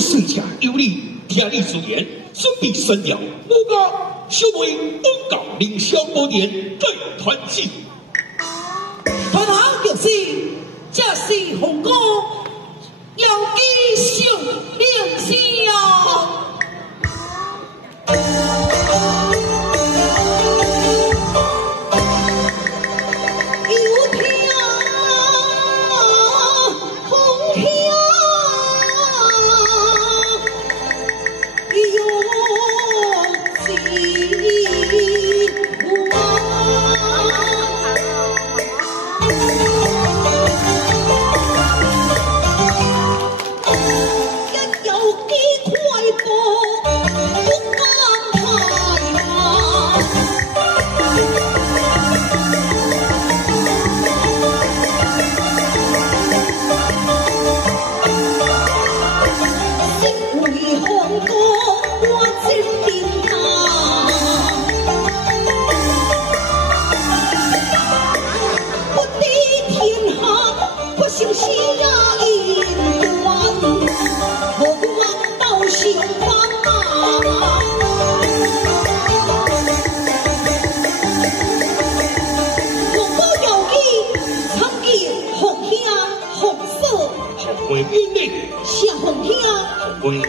使者有理，听你之言，准备神药，我家小妹恩告凌霄宝殿再团聚。团行就是，这是红哥要继续领先哦。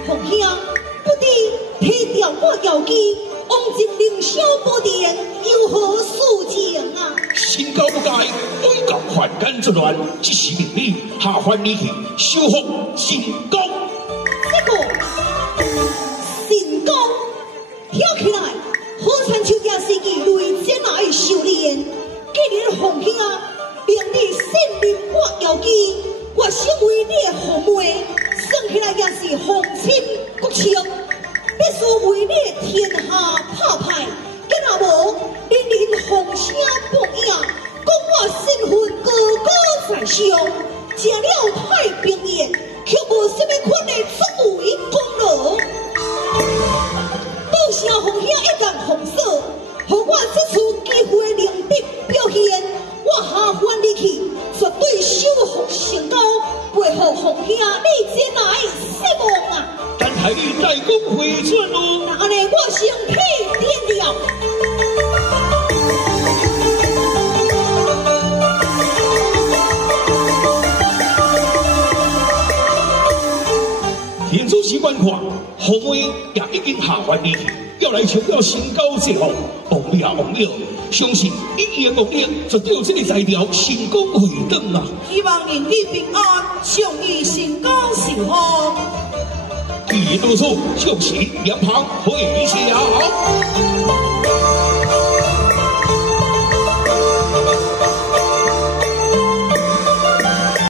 红兄，不知提调我药机，往进凌霄宝殿有何事情啊？心高不改，对告犯干之乱，即是命令，下凡你去修复神功。这个神功跳起来，好像就也是以雷震来修炼。既然红兄令你信任我药机，我身为你的后妹。 算起来也是皇亲国戚，必须为你天下拍牌。今若无，你连风声报应，讲我身份高高在上，食了太平宴，却无什么款的作为功劳。多谢皇兄一旦奉赦，予我这次机会亮点表现，我下凡你去，绝对守护成功。 为何红兄你前来失望啊？但害你大功回转咯。那安尼我身体点了。天主习惯看，红妹也已经下凡离去，要来求了神高之后，王爷王爷，相信一夜功力就对这个材料成功回转啦。希望人体平安，上你成功幸福。一言多说，就是两旁回家。